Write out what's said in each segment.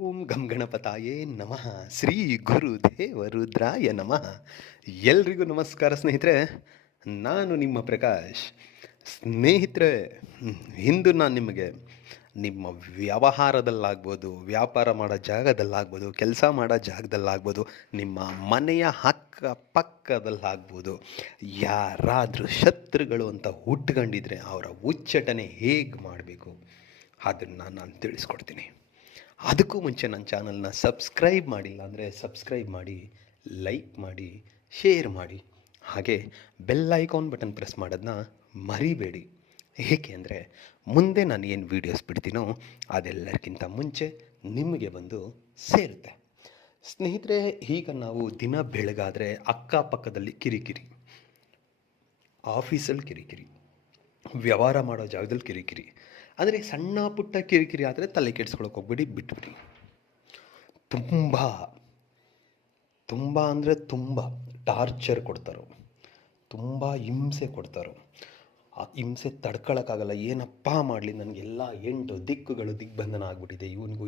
ಓಂ ಗಂ ಗಣಪತಾಯೇ ನಮಃ. ಶ್ರೀ ಗುರು ದೇವರುದ್ರಾಯ ನಮಃ. ಎಲ್ರಿಗೂ ನಮಸ್ಕಾರ ಸ್ನೇಹಿತರೆ, ನಾನು ನಿಮ್ಮ ಪ್ರಕಾಶ್. ಸ್ನೇಹಿತರೆ, ಇಂದು ನಾನು ನಿಮಗೆ ನಿಮ್ಮ ವ್ಯವಹಾರದಲ್ಲಾಗ್ಬೋದು, ವ್ಯಾಪಾರ ಮಾಡೋ ಜಾಗದಲ್ಲಾಗ್ಬೋದು, ಕೆಲಸ ಮಾಡೋ ಜಾಗದಲ್ಲಾಗ್ಬೋದು, ನಿಮ್ಮ ಮನೆಯ ಅಕ್ಕ ಪಕ್ಕದಲ್ಲಾಗ್ಬೋದು ಯಾರಾದರೂ ಶತ್ರುಗಳು ಅಂತ ಹುಟ್ಕೊಂಡಿದ್ರೆ ಅವರ ಉಚ್ಚಟನೆ ಹೇಗೆ ಮಾಡಬೇಕು? ಅದನ್ನು ನಾನು ತಿಳಿಸ್ಕೊಡ್ತೀನಿ. ಅದಕ್ಕೂ ಮುಂಚೆ ನನ್ನ ಚಾನಲ್ನ ಸಬ್ಸ್ಕ್ರೈಬ್ ಮಾಡಿಲ್ಲ ಅಂದರೆ ಸಬ್ಸ್ಕ್ರೈಬ್ ಮಾಡಿ, ಲೈಕ್ ಮಾಡಿ, ಶೇರ್ ಮಾಡಿ. ಹಾಗೆ ಬೆಲ್ ಐಕಾನ್ ಬಟನ್ ಪ್ರೆಸ್ ಮಾಡೋದನ್ನ ಮರಿಬೇಡಿ. ಏಕೆ ಅಂದರೆ ಮುಂದೆ ನಾನು ಏನು ವೀಡಿಯೋಸ್ ಬಿಡ್ತೀನೋ ಅದೆಲ್ಲರಿಗಿಂತ ಮುಂಚೆ ನಿಮಗೆ ಬಂದು ಸೇರುತ್ತೆ. ಸ್ನೇಹಿತರೆ, ಈಗ ನಾವು ದಿನ ಬೆಳಗಾದರೆ ಅಕ್ಕಪಕ್ಕದಲ್ಲಿ ಕಿರಿಕಿರಿ. ಆಫೀಸಲ್ಲಿ ಕಿರಿಕಿರಿ. ವ್ಯವಹಾರ ಮಾಡೋ ಜಾಗದಲ್ಲಿ ಕಿರಿಕಿರಿ. ಅಂದರೆ ಸಣ್ಣ ಪುಟ್ಟ ಕಿರಿಕಿರಿ ಆದರೆ ತಲೆ ಕೆಡ್ಸ್ಕೊಳಕ್ಕೆ ಹೋಗ್ಬಿಡಿ, ಬಿಟ್ಬಿಡಿ. ತುಂಬ ತುಂಬ ಅಂದರೆ ತುಂಬ ಟಾರ್ಚರ್ ಕೊಡ್ತಾರೆ, ತುಂಬ ಹಿಂಸೆ ಕೊಡ್ತಾರೆ. ಆ ಹಿಂಸೆ ತಡ್ಕೊಳಕ್ಕಾಗಲ್ಲ, ಏನಪ್ಪ ಮಾಡಲಿ, ನನಗೆಲ್ಲ ಎಂಟು ದಿಕ್ಕುಗಳು ದಿಗ್ಬಂಧನ ಆಗ್ಬಿಟ್ಟಿದೆ. ಇವನಿಗೂ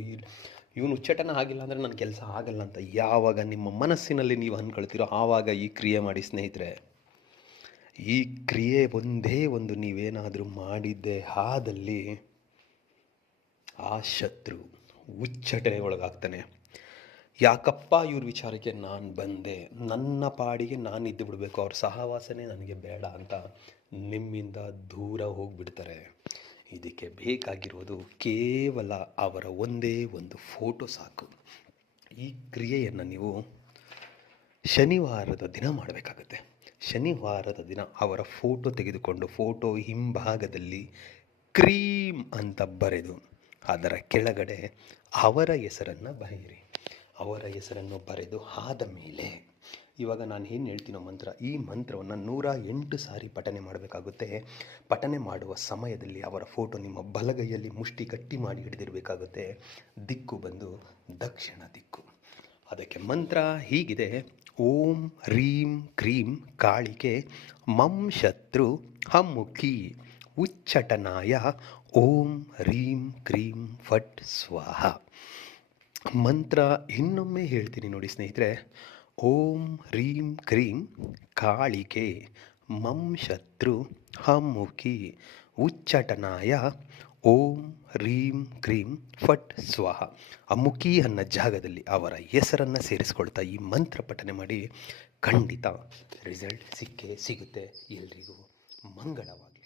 ಇವನು ಉಚ್ಚಟನ ಆಗಿಲ್ಲ ಅಂದರೆ ನನ್ನ ಕೆಲಸ ಆಗಲ್ಲ ಅಂತ ಯಾವಾಗ ನಿಮ್ಮ ಮನಸ್ಸಿನಲ್ಲಿ ನೀವು ಅಂದ್ಕೊಳ್ತೀರೋ ಆವಾಗ ಈ ಕ್ರಿಯೆ ಮಾಡಿ ಸ್ನೇಹಿತರೆ. ಈ ಕ್ರಿಯೆ ಒಂದೇ ಒಂದು ನೀವೇನಾದರೂ ಮಾಡಿದ್ದೆ ಆದಲ್ಲಿ ಆ ಶತ್ರು ಉಚ್ಚಟನೆ ಒಳಗಾಗ್ತಾನೆ. ಯಾಕಪ್ಪ ಇವ್ರ ವಿಚಾರಕ್ಕೆ ನಾನು ಬಂದೆ? ನನ್ನ ಪಾಡಿಗೆ ನಾನು ಇದ್ದು ಬಿಡಬೇಕು. ಅವ್ರ ಸಹವಾಸನೆ ನನಗೆ ಬೇಡ ಅಂತ ನಿಮ್ಮಿಂದ ದೂರ ಹೋಗಿಬಿಡ್ತಾರೆ. ಇದಕ್ಕೆ ಬೇಕಾಗಿರೋದು ಕೇವಲ ಅವರ ಒಂದೇ ಒಂದು ಫೋಟೋ ಸಾಕು. ಈ ಕ್ರಿಯೆಯನ್ನು ನೀವು ಶನಿವಾರದ ದಿನ ಮಾಡಬೇಕಾಗತ್ತೆ. ಶನಿವಾರದ ದಿನ ಅವರ ಫೋಟೋ ತೆಗೆದುಕೊಂಡು ಫೋಟೋ ಹಿಂಭಾಗದಲ್ಲಿ ಕ್ರೀಮ್ ಅಂತ ಬರೆದು ಅದರ ಕೆಳಗಡೆ ಅವರ ಹೆಸರನ್ನು ಬರೆಯಿರಿ. ಅವರ ಹೆಸರನ್ನು ಬರೆದು ಆದ ಮೇಲೆ ಇವಾಗ ನಾನು ಏನು ಹೇಳ್ತೀನೋ ಮಂತ್ರ, ಈ ಮಂತ್ರವನ್ನು ನೂರ ಎಂಟು ಸಾರಿ ಪಠನೆ ಮಾಡಬೇಕಾಗುತ್ತೆ. ಪಠನೆ ಮಾಡುವ ಸಮಯದಲ್ಲಿ ಅವರ ಫೋಟೋ ನಿಮ್ಮ ಬಲಗೈಯಲ್ಲಿ ಮುಷ್ಟಿ ಗಟ್ಟಿ ಮಾಡಿ ಹಿಡಿದಿರಬೇಕಾಗುತ್ತೆ. ದಿಕ್ಕು ಬಂದು ದಕ್ಷಿಣ ದಿಕ್ಕು. ಅದಕ್ಕೆ ಮಂತ್ರ ಹೀಗಿದೆ. ಓಂ ಹ್ರೀಂ ಕ್ರೀಂ ಕಾಳಿಕೆ ಮಂ ಶತ್ರು ಹಮ್ಮುಖಿ ಉಚ್ಚಟನಾಯ ಓಂ ಹ್ರೀಂ ಕ್ರೀಂ ಫಟ್ ಸ್ವಾಹ. ಮಂತ್ರ ಇನ್ನೊಮ್ಮೆ ಹೇಳ್ತೀನಿ ನೋಡಿ ಸ್ನೇಹಿತರೆ. ಓಂ ಹ್ರೀಂ ಕ್ರೀಂ ಕಾಳಿಕೆ ಮಂ ಶತ್ರು ಹಮ್ಮುಖಿ ಉಚ್ಚಟನಾಯ ಓಂ ರೀಂ ಕ್ರೀಂ ಫಟ್ ಸ್ವಾಹ. ಅಮುಖಿ ಮುಖಿ ಅನ್ನೋ ಜಾಗದಲ್ಲಿ ಅವರ ಹೆಸರನ್ನು ಸೇರಿಸ್ಕೊಳ್ತಾ ಈ ಮಂತ್ರ ಪಠನೆ ಮಾಡಿ ಖಂಡಿತ ರಿಸಲ್ಟ್ ಸಿಕ್ಕೇ ಸಿಗುತ್ತೆ ಎಲ್ರಿಗೂ. ಮಂಗಳವಾಗಲಿ.